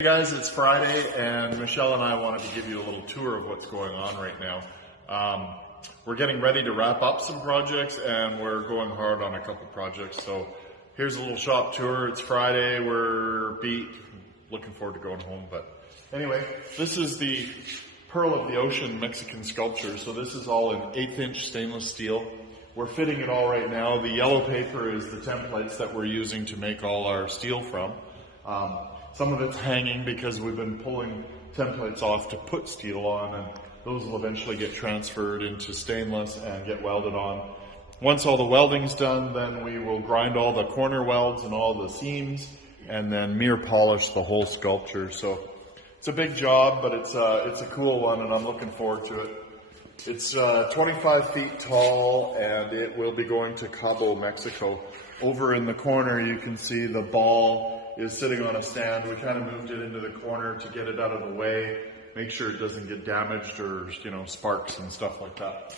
Hey guys, it's Friday and Michelle and I wanted to give you a little tour of what's going on right now. We're getting ready to wrap up some projects and we're going hard on a couple projects. So here's a little shop tour. It's Friday, we're beat, looking forward to going home. But anyway, this is the Pearl of the Ocean Mexican sculpture. So this is all in 1/8 inch stainless steel. We're fitting it all right now. The yellow paper is the templates that we're using to make all our steel from. Some of it's hanging because we've been pulling templates off to put steel on, and those will eventually get transferred into stainless and get welded on. Once all the welding's done, then we will grind all the corner welds and all the seams and then mirror polish the whole sculpture. So it's a big job, but it's a cool one and I'm looking forward to it. It's 25 feet tall and it will be going to Cabo, Mexico. Over in the corner you can see the ball is sitting on a stand. We kind of moved it into the corner to get it out of the way, make sure it doesn't get damaged or, sparks and stuff like that.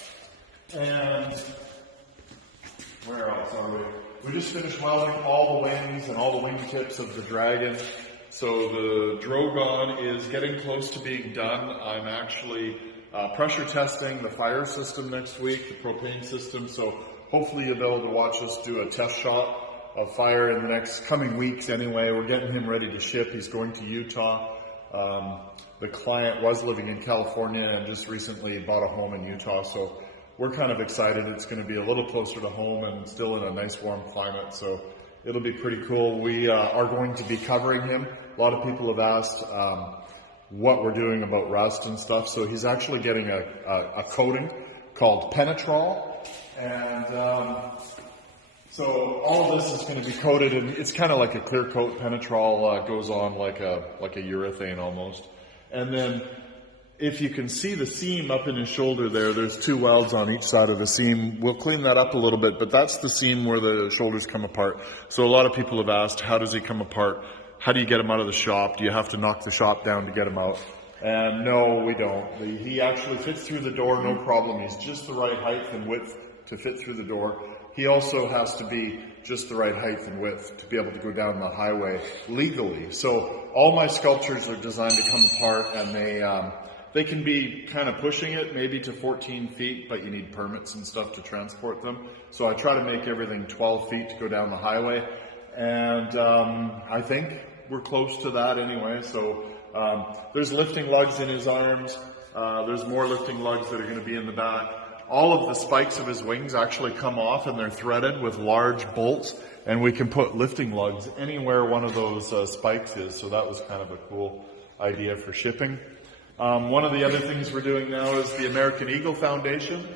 And where else are we? We just finished welding all the wings and all the wingtips of the Dragon. So the Drogon is getting close to being done. I'm actually pressure testing the fire system next week, the propane system. So hopefully you'll be able to watch us do a test shot of fire in the next coming weeks anyway. We're getting him ready to ship. He's going to Utah. The client was living in California and just recently bought a home in Utah, so we're kind of excited. It's going to be a little closer to home and still in a nice warm climate, so it'll be pretty cool. We are going to be covering him. A lot of people have asked what we're doing about rust and stuff, so he's actually getting a coating called Penetrol, and so all of this is going to be coated, and it's kind of like a clear coat. Penetrol goes on like a urethane almost. And then if you can see the seam up in his shoulder there, there's 2 welds on each side of the seam. We'll clean that up a little bit, but that's the seam where the shoulders come apart. So a lot of people have asked, how does he come apart? How do you get him out of the shop? Do you have to knock the shop down to get him out? And no, we don't. He actually fits through the door, no problem. He's just the right height and width to fit through the door. He also has to be just the right height and width to be able to go down the highway legally. So all my sculptures are designed to come apart, and they can be kind of pushing it maybe to 14 feet, but you need permits and stuff to transport them. So I try to make everything 12 feet to go down the highway, and I think we're close to that anyway. So there's lifting lugs in his arms. There's more lifting lugs that are going to be in the back. All of the spikes of his wings actually come off and they're threaded with large bolts, and we can put lifting lugs anywhere one of those spikes is. So that was kind of a cool idea for shipping. One of the other things we're doing now is the American Eagle Foundation.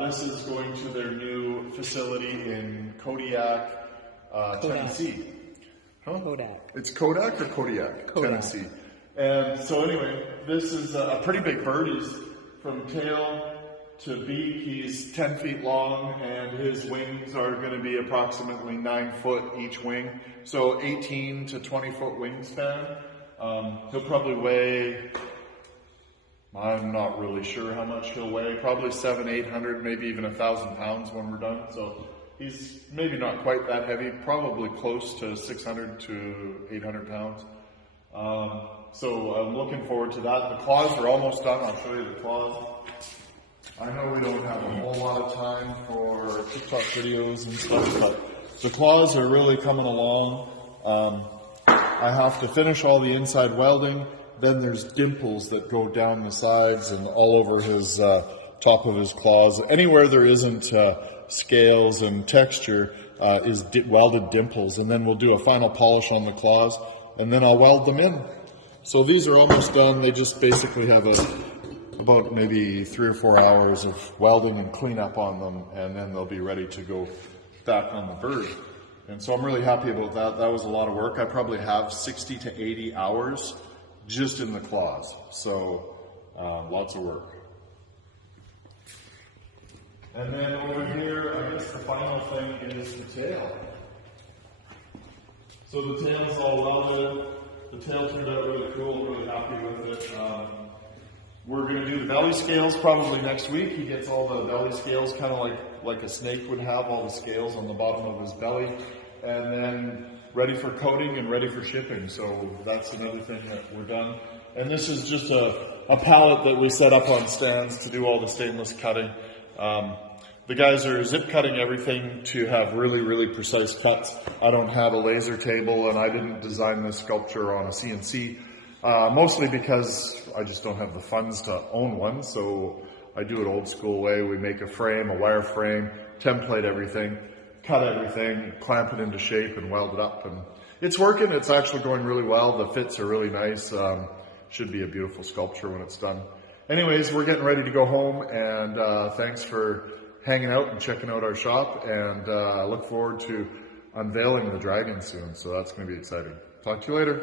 This is going to their new facility in Kodiak, Tennessee. Huh? Kodak. It's Kodak or Kodiak? Kodak. Tennessee. And so anyway, this is a pretty big bird. He's from tail to beak. He's 10 feet long, and his wings are going to be approximately 9 foot each wing. So 18 to 20 foot wingspan. He'll probably weigh, I'm not really sure how much he'll weigh, probably 700-800, maybe even 1,000 pounds when we're done. So he's maybe not quite that heavy, probably close to 600 to 800 pounds. So I'm looking forward to that. The claws are almost done. I'll show you the claws. I know we don't have a whole lot of time for TikTok videos and stuff, but the claws are really coming along. I have to finish all the inside welding. Then there's dimples that go down the sides and all over his top of his claws. Anywhere there isn't scales and texture is welded dimples. And then we'll do a final polish on the claws, and then I'll weld them in. So these are almost done. They just basically have about maybe 3 or 4 hours of welding and cleanup on them, and then they'll be ready to go back on the bird. And so I'm really happy about that. That was a lot of work. I probably have 60 to 80 hours just in the claws. So lots of work. And then over here, I guess the final thing is the tail. So the tail's all welded. The tail turned out really cool. I'm really happy with it. We're going to do the belly scales probably next week. He gets all the belly scales kind of like a snake would have, all the scales on the bottom of his belly. And then ready for coating and ready for shipping. So that's another thing that we're done. And this is just a pallet that we set up on stands to do all the stainless cutting. The guys are zip cutting everything to have really, really precise cuts. I don't have a laser table, and I didn't design this sculpture on a CNC, mostly because I just don't have the funds to own one. So I do it old school way. We make a frame, a wire frame, template everything, cut everything, clamp it into shape, and weld it up. And it's working. It's actually going really well. The fits are really nice. Should be a beautiful sculpture when it's done. Anyways, we're getting ready to go home, and thanks for hanging out and checking out our shop, and I look forward to unveiling the dragon soon, so that's going to be exciting. Talk to you later.